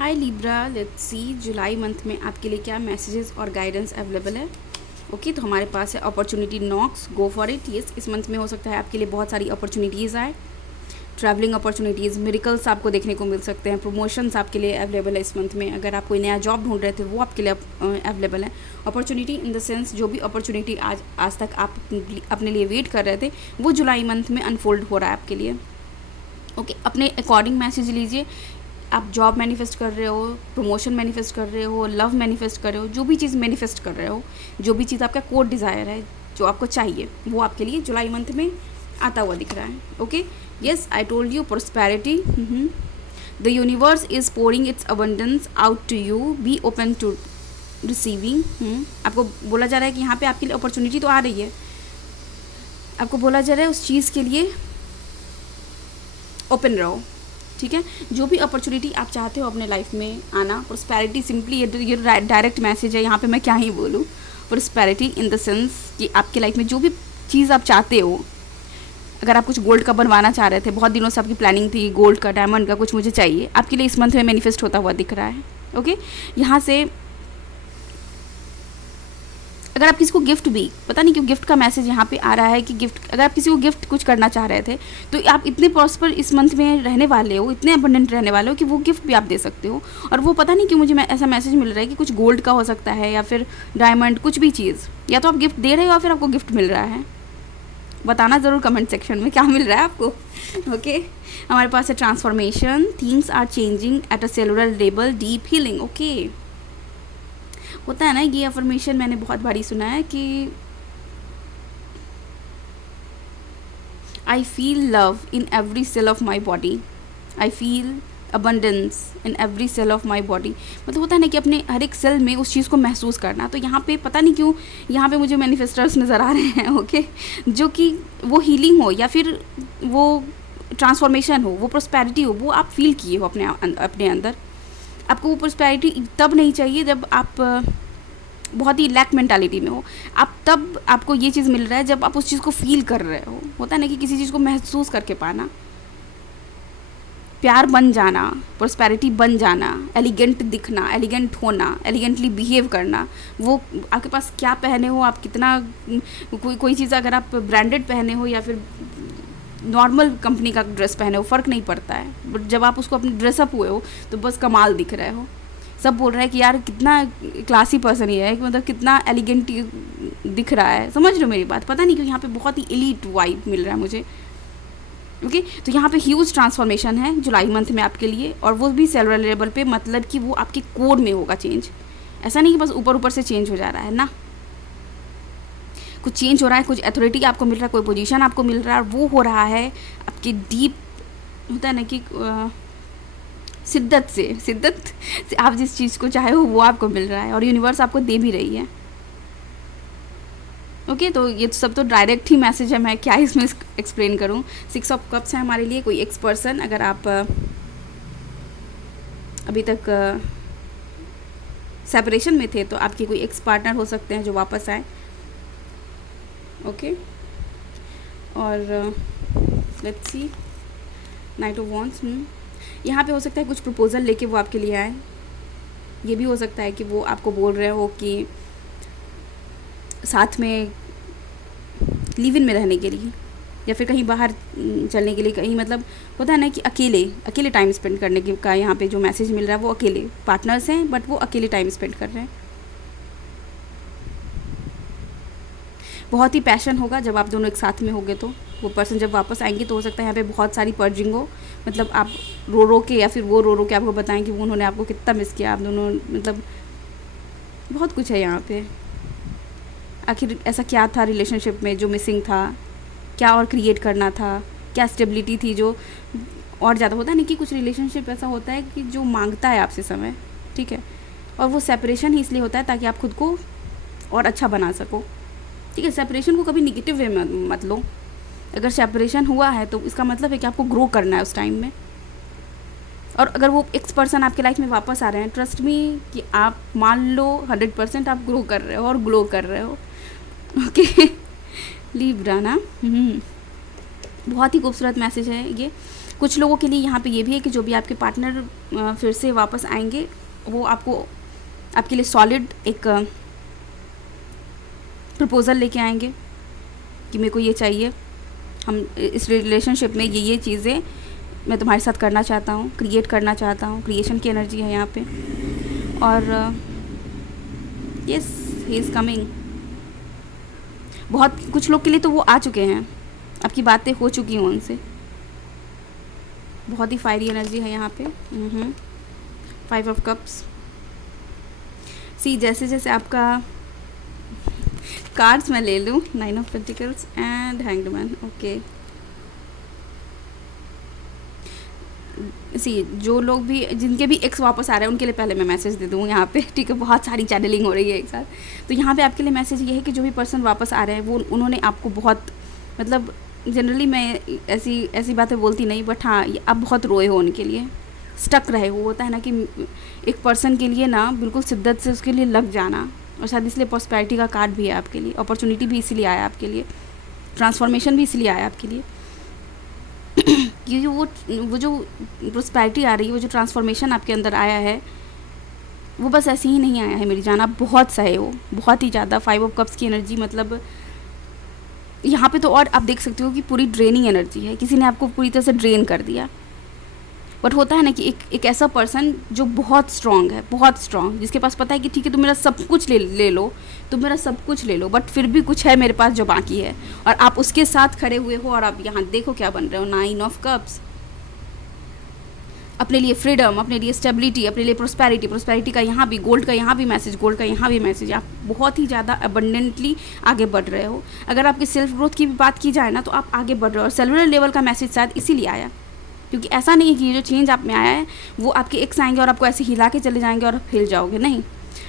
Hi Libra, let's see July month में आपके लिए क्या मैसेजेस और गाइडेंस अवेलेबल है। ओके तो हमारे पास है opportunity knocks, go for it. Yes, इस मंथ में हो सकता है आपके लिए बहुत सारी अपॉर्चुनिटीज़ आए, ट्रैवलिंग अपॉर्चुनिटीज़, मिरेकल्स आपको देखने को मिल सकते हैं, प्रमोशंस आपके लिए अवेलेबल है इस मंथ में। अगर आप कोई नया जॉब ढूंढ रहे थे वो आपके लिए अवेलेबल है। अपॉर्चुनिटी इन द सेंस जो भी अपॉर्चुनिटी आज तक आप अपने लिए वेट कर रहे थे वो जुलाई मंथ में अनफोल्ड हो रहा है आपके लिए। ओके, अपने अकॉर्डिंग मैसेज लीजिए। आप जॉब मैनिफेस्ट कर रहे हो, प्रमोशन मैनिफेस्ट कर रहे हो, लव मैनिफेस्ट कर रहे हो, जो भी चीज़ मैनिफेस्ट कर रहे हो, जो भी चीज़ आपका कोर डिज़ायर है, जो आपको चाहिए, वो आपके लिए जुलाई मंथ में आता हुआ दिख रहा है। Okay, yes, I told you prosperity. The universe is pouring its abundance out to you, be open to receiving. आपको बोला जा रहा है कि यहाँ पे आपके लिए अपॉर्चुनिटी तो आ रही है, आपको बोला जा रहा है उस चीज़ के लिए ओपन रहो। ठीक है, जो भी अपॉर्चुनिटी आप चाहते हो अपने लाइफ में आना, प्रोस्पेरिटी सिंपली ये डायरेक्ट मैसेज है, यहाँ पे मैं क्या ही बोलूँ। प्रोस्पेरिटी इन द सेंस कि आपकी लाइफ में जो भी चीज़ आप चाहते हो, अगर आप कुछ गोल्ड का बनवाना चाह रहे थे, बहुत दिनों से आपकी प्लानिंग थी गोल्ड का, डायमंड का, कुछ मुझे चाहिए, आपके लिए इस मंथ में मैनिफेस्ट होता हुआ दिख रहा है। ओके, यहाँ से अगर आप किसी को गिफ्ट भी, पता नहीं क्यों गिफ्ट का मैसेज यहाँ पे आ रहा है कि गिफ्ट, अगर आप किसी को गिफ्ट कुछ करना चाह रहे थे तो आप इतने प्रॉस्पर इस मंथ में रहने वाले हो, इतने अबंडेंट रहने वाले हो कि वो गिफ्ट भी आप दे सकते हो। और वो पता नहीं क्यों मुझे ऐसा मैसेज मिल रहा है कि कुछ गोल्ड का हो सकता है या फिर डायमंड, कुछ भी चीज़, या तो आप गिफ्ट दे रहे हो या फिर आपको गिफ्ट मिल रहा है। बताना ज़रूर कमेंट सेक्शन में क्या मिल रहा है आपको। ओके, हमारे पास है transformation, things are changing at a cellular level, deep healing. Okay, होता है ना, ये अफर्मेशन मैंने बहुत बारी सुना है कि I feel love in every cell of my body, I feel abundance in every cell of my body. मतलब होता है ना कि अपने हर एक सेल में उस चीज़ को महसूस करना। तो यहाँ पे पता नहीं क्यों यहाँ पे मुझे मैनिफेस्टर्स नज़र आ रहे हैं। ओके, जो कि वो हीलिंग हो या फिर वो ट्रांसफॉर्मेशन हो, वो प्रोस्पेरिटी हो, वो आप फील किए हो अपने अंदर। आपको वो प्रोस्पेरिटी तब नहीं चाहिए जब आप बहुत ही लैक मेंटालिटी में हो, आप तब आपको ये चीज़ मिल रहा है जब आप उस चीज़ को फील कर रहे हो। होता है ना कि किसी चीज़ को महसूस करके पाना, प्यार बन जाना, प्रोस्पेरिटी बन जाना, एलिगेंट दिखना, एलिगेंट होना, एलिगेंटली बिहेव करना। वो आपके पास क्या पहने हो, आप कितना कोई चीज़ अगर आप ब्रांडेड पहने हो या फिर नॉर्मल कंपनी का ड्रेस पहने हो, फ़र्क नहीं पड़ता है, बट जब आप उसको अपने ड्रेसअप हुए हो तो बस कमाल दिख रहे हो। सब बोल रहे हैं कि यार कितना क्लासी पर्सन ये है, कि मतलब कितना एलिगेंट दिख रहा है। समझ लो मेरी बात, पता नहीं क्यों यहाँ पे बहुत ही एलीट वाइब मिल रहा है मुझे। ओके, तो यहाँ पे ह्यूज ट्रांसफॉर्मेशन है जुलाई मंथ में आपके लिए, और वो भी सेलुलर लेवल पे, मतलब कि वो आपके कोर में होगा चेंज। ऐसा नहीं कि बस ऊपर ऊपर से चेंज हो जा रहा है ना, कुछ चेंज हो रहा है, कुछ अथॉरिटी आपको मिल रहा है, कोई पोजीशन आपको मिल रहा है, और वो हो रहा है आपके डीप, होता है ना कि शिद्दत से आप जिस चीज़ को चाहे हो वो आपको मिल रहा है, और यूनिवर्स आपको दे भी रही है। ओके, तो ये सब तो डायरेक्ट ही मैसेज है, मैं क्या इसमें एक्सप्लेन करूँ। 6 ऑफ कप्स है हमारे लिए, कोई एक्स पर्सन, अगर आप अभी तक सेपरेशन में थे तो आपके कोई एक्स पार्टनर हो सकते हैं जो वापस आए। ओके, और let's see, night of wands, यहाँ पे हो सकता है कुछ प्रपोजल लेके वो आपके लिए आए। ये भी हो सकता है कि वो आपको बोल रहे हो कि साथ में लिव इन में रहने के लिए, या फिर कहीं बाहर चलने के लिए, कहीं, मतलब होता है ना कि अकेले टाइम स्पेंड करने की का यहाँ पे जो मैसेज मिल रहा है, वो अकेले पार्टनर्स हैं बट वो अकेले टाइम स्पेंड कर रहे हैं। बहुत ही पैशन होगा जब आप दोनों एक साथ में होंगे, तो वो पर्सन जब वापस आएंगे तो हो सकता है यहाँ पे बहुत सारी पर्जिंग हो, मतलब आप रो के, या फिर वो रो के आपको बताएं कि उन्होंने आपको कितना मिस किया, आप दोनों, मतलब बहुत कुछ है यहाँ पे। आखिर ऐसा क्या था रिलेशनशिप में जो मिसिंग था, क्या और क्रिएट करना था, क्या स्टेबिलिटी थी जो और ज़्यादा, होता है नहीं कि कुछ रिलेशनशिप ऐसा होता है कि जो मांगता है आपसे समय, ठीक है, और वो सेपरेशन ही इसलिए होता है ताकि आप खुद को और अच्छा बना सको। ठीक है, सेपरेशन को कभी निगेटिव वे में मत लो। अगर सेपरेशन हुआ है तो इसका मतलब है कि आपको ग्रो करना है उस टाइम में। और अगर वो एक्स पर्सन आपके लाइफ में वापस आ रहे हैं, ट्रस्ट मी कि आप मान लो 100% आप ग्रो कर रहे हो और ग्लो कर रहे हो। ओके, लिब्रा ना, बहुत ही खूबसूरत मैसेज है ये। कुछ लोगों के लिए यहाँ पे ये भी है कि जो भी आपके पार्टनर फिर से वापस आएंगे वो आपके लिए सॉलिड एक प्रपोज़ल लेके आएंगे कि मेरे को ये चाहिए, हम इस रिलेशनशिप में ये चीज़ें मैं तुम्हारे साथ करना चाहता हूँ, क्रिएट करना चाहता हूँ। क्रिएशन की एनर्जी है यहाँ पे। और यस, ही इज़ कमिंग। बहुत कुछ लोग के लिए तो वो आ चुके हैं, आपकी बातें हो चुकी हैं उनसे। बहुत ही फायरी एनर्जी है यहाँ पे। 5 ऑफ कप्स। सी जैसे जैसे आपका कार्ड्स मैं ले लूँ, 9 of pentacles and hanged man. Okay, see जो लोग भी जिनके भी एक्स वापस आ रहे हैं उनके लिए पहले मैं मैसेज दे दूँ यहाँ पे, ठीक है। बहुत सारी चैनलिंग हो रही है एक साथ। तो यहाँ पे आपके लिए मैसेज ये है कि जो भी पर्सन वापस आ रहे हैं वो उन्होंने आपको बहुत, मतलब जनरली मैं ऐसी बातें बोलती नहीं, बट हाँ आप बहुत रोए हो उनके लिए, स्टक रहे हो। होता है ना कि एक पर्सन के लिए ना बिल्कुल शिद्दत से उसके लिए लग जाना, और शायद इसलिए प्रॉस्पेरिटी का कार्ड भी है आपके लिए, अपॉर्चुनिटी भी इसीलिए आया आपके लिए, ट्रांसफॉर्मेशन भी इसलिए आया आपके लिए। क्योंकि वो जो प्रॉस्पेरिटी आ रही है, वो जो ट्रांसफॉर्मेशन आपके अंदर आया है, वो बस ऐसे ही नहीं आया है मेरी जान। आप बहुत सहे हो, बहुत ही ज़्यादा। 5 ऑफ कप्स की एनर्जी, मतलब यहाँ पे तो और आप देख सकते हो कि पूरी ड्रेनिंग एनर्जी है, किसी ने आपको पूरी तरह से ड्रेन कर दिया। बट होता है ना कि एक ऐसा पर्सन जो बहुत स्ट्रांग है, बहुत स्ट्रांग, जिसके पास पता है कि ठीक है तुम मेरा सब कुछ ले लो, तुम मेरा सब कुछ ले लो, बट फिर भी कुछ है मेरे पास जो बाकी है, और आप उसके साथ खड़े हुए हो। और आप यहाँ देखो क्या बन रहे हो, 9 ऑफ कप्स। अपने लिए फ्रीडम, अपने लिए स्टेबिलिटी, अपने लिए प्रोस्पेरिटी का यहाँ भी, गोल्ड का यहाँ भी मैसेज, गोल्ड का यहाँ भी मैसेज। आप बहुत ही ज़्यादा अबंडेंटली आगे बढ़ रहे हो। अगर आपकी सेल्फ ग्रोथ की भी बात की जाए ना, तो आप आगे बढ़ रहे हो। और सेलुलर लेवल का मैसेज शायद इसीलिए आया, क्योंकि ऐसा नहीं है कि ये जो चेंज आप में आया है वो आपके एक्स आएंगे और आपको ऐसे हिला के चले जाएंगे और आप हिल जाओगे, नहीं।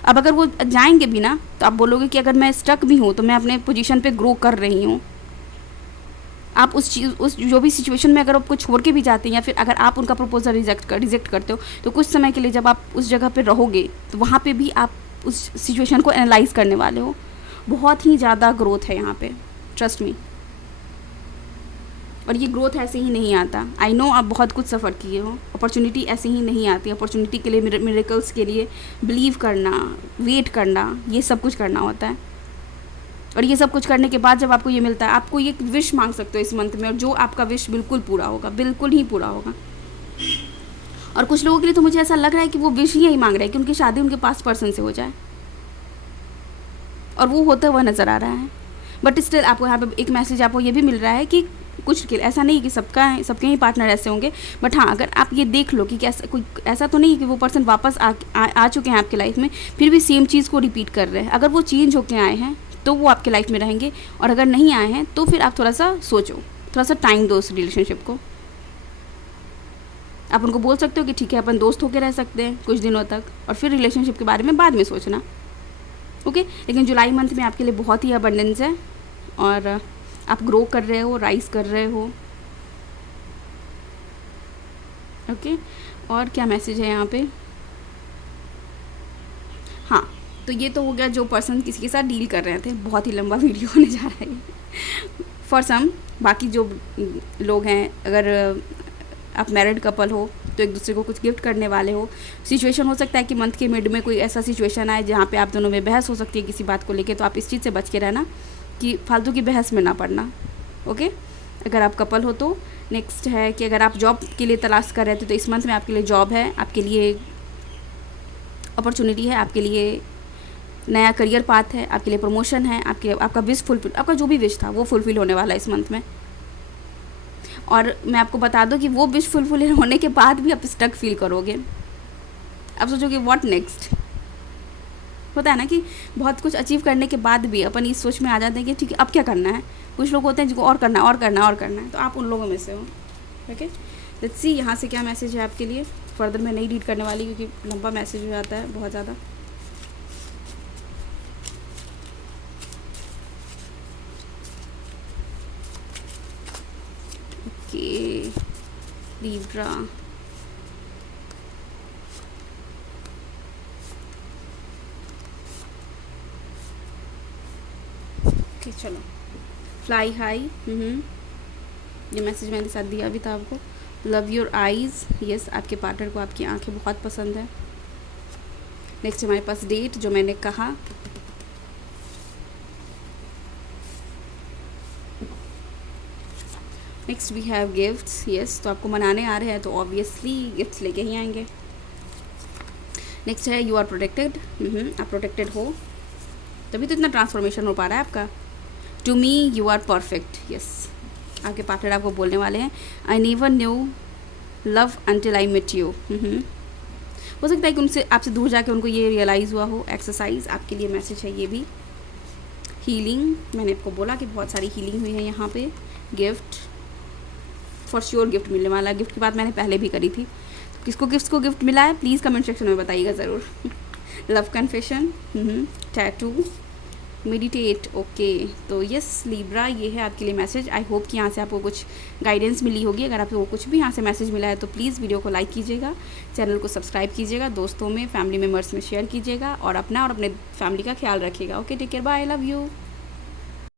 अब अगर वो जाएंगे भी ना, तो आप बोलोगे कि अगर मैं स्टक भी हूँ तो मैं अपने पोजीशन पे ग्रो कर रही हूँ। आप उस जो भी सिचुएशन में अगर आपको छोड़ के भी जाते हैं, या फिर अगर आप उनका प्रपोजल रिजेक्ट करते हो, तो कुछ समय के लिए जब आप उस जगह पे रहोगे तो वहाँ पे भी आप उस सिचुएशन को एनालाइज करने वाले हो। बहुत ही ज़्यादा ग्रोथ है यहाँ पे, ट्रस्ट मी। और ये ग्रोथ ऐसे ही नहीं आता। आई नो आप बहुत कुछ सफ़र किए हो। अपॉर्चुनिटी ऐसे ही नहीं आती। अपॉर्चुनिटी के लिए, मिरेकल्स के लिए बिलीव करना, वेट करना, ये सब कुछ करना होता है। और ये सब कुछ करने के बाद जब आपको ये मिलता है, आपको ये विश मांग सकते हो इस मंथ में, और जो आपका विश बिल्कुल पूरा होगा, बिल्कुल ही पूरा होगा। और कुछ लोगों के लिए तो मुझे ऐसा लग रहा है कि वो विश ही यही मांग रहे हैं कि उनकी शादी उनके पास पर्सन से हो जाए, और वो होता हुआ नज़र आ रहा है। बट स्टिल आपको यहाँ पे एक मैसेज आपको ये भी मिल रहा है कि कुछ के ऐसा नहीं कि सबके ही पार्टनर ऐसे होंगे, बट हाँ अगर आप ये देख लो कि कोई ऐसा तो नहीं है कि वो पर्सन वापस आ चुके हैं आपके लाइफ में, फिर भी सेम चीज़ को रिपीट कर रहे हैं। अगर वो चेंज होके आए हैं तो वो आपके लाइफ में रहेंगे, और अगर नहीं आए हैं तो फिर आप थोड़ा सा सोचो, थोड़ा सा टाइम दो उस रिलेशनशिप को। आप उनको बोल सकते हो कि ठीक है अपन दोस्त होकर रह सकते हैं कुछ दिनों तक, और फिर रिलेशनशिप के बारे में बाद में सोचना, ओके। लेकिन जुलाई मंथ में आपके लिए बहुत ही अबंडेंस है, और आप ग्रो कर रहे हो, राइज कर रहे हो, ओके। और क्या मैसेज है यहाँ पे? हाँ, तो ये तो हो गया जो पर्सन किसी के साथ डील कर रहे थे। बहुत ही लंबा वीडियो होने जा रहा है फॉर सम। बाकी जो लोग हैं, अगर आप मैरिड कपल हो तो एक दूसरे को कुछ गिफ्ट करने वाले हो। सिचुएशन हो सकता है कि मंथ के मिड में कोई ऐसा सिचुएशन आए जहाँ पे आप दोनों में बहस हो सकती है किसी बात को लेके, तो आप इस चीज़ से बच के रहना कि फालतू की बहस में ना पड़ना, ओके। अगर आप कपल हो तो नेक्स्ट है कि अगर आप जॉब के लिए तलाश कर रहे थे तो इस मंथ में आपके लिए जॉब है, आपके लिए अपॉर्चुनिटी है, आपके लिए नया करियर पाथ है, आपके लिए प्रमोशन है, आपका विश फुलफिल, आपका जो भी विश था वो फुलफिल होने वाला है इस मंथ में। और मैं आपको बता दूं कि वो विश फुलफिल होने के बाद भी आप स्टक फील करोगे। आप सोचोगे व्हाट नेक्स्ट। होता है ना कि बहुत कुछ अचीव करने के बाद भी अपन इस सोच में आ जाते हैं कि ठीक है अब क्या करना है। कुछ लोग होते हैं जिनको और करना है, तो आप उन लोगों में से हो, ओके। लेट्स सी यहाँ से क्या मैसेज है आपके लिए। फर्दर मैं नहीं रीड करने वाली क्योंकि लंबा मैसेज हो जाता है बहुत ज़्यादा। ओके, लिब्रा, ओके चलो। फ्लाई हाई, ये मैसेज मैंने साथ दिया भी था आपको। लव योर आइज़, यस आपके पार्टनर को आपकी आंखें बहुत पसंद है। नेक्स्ट हमारे पास डेट, जो मैंने कहा। Next we have gifts, yes तो आपको मनाने आ रहे हैं तो ऑब्वियसली गिफ्ट्स लेके ही आएंगे। नेक्स्ट है यू आर प्रोटेक्टेड, आप प्रोटेक्टेड हो, तभी तो इतना ट्रांसफॉर्मेशन हो पा रहा है आपका। To me you are perfect, yes आपके पार्टनर आपको बोलने वाले हैं I never knew love until I met you. हो सकता है कि उनसे आपसे दूर जाके उनको ये रियलाइज़ हुआ हो। एक्सरसाइज आपके लिए मैसेज है ये भी। हीलिंग, मैंने आपको बोला कि बहुत सारी हीलिंग हुई है यहाँ पे। गिफ्ट, फॉर श्योर गिफ्ट मिलने वाला है। गिफ्ट की बात मैंने पहले भी करी थी, तो किसको गिफ्ट मिला है प्लीज़ कमेंट सेक्शन में बताइएगा ज़रूर। Love confession, tattoo, meditate, okay. तो यस लिब्रा, ये है आपके लिए मैसेज। आई होप कि यहाँ से आपको कुछ गाइडेंस मिली होगी। अगर आपको कुछ भी यहाँ से मैसेज मिला है तो प्लीज़ वीडियो को लाइक कीजिएगा, चैनल को सब्सक्राइब कीजिएगा, दोस्तों में फैमिली मेम्बर्स में शेयर कीजिएगा और अपना और अपने फैमिली का ख्याल रखिएगा। Okay, take care, bye, love you.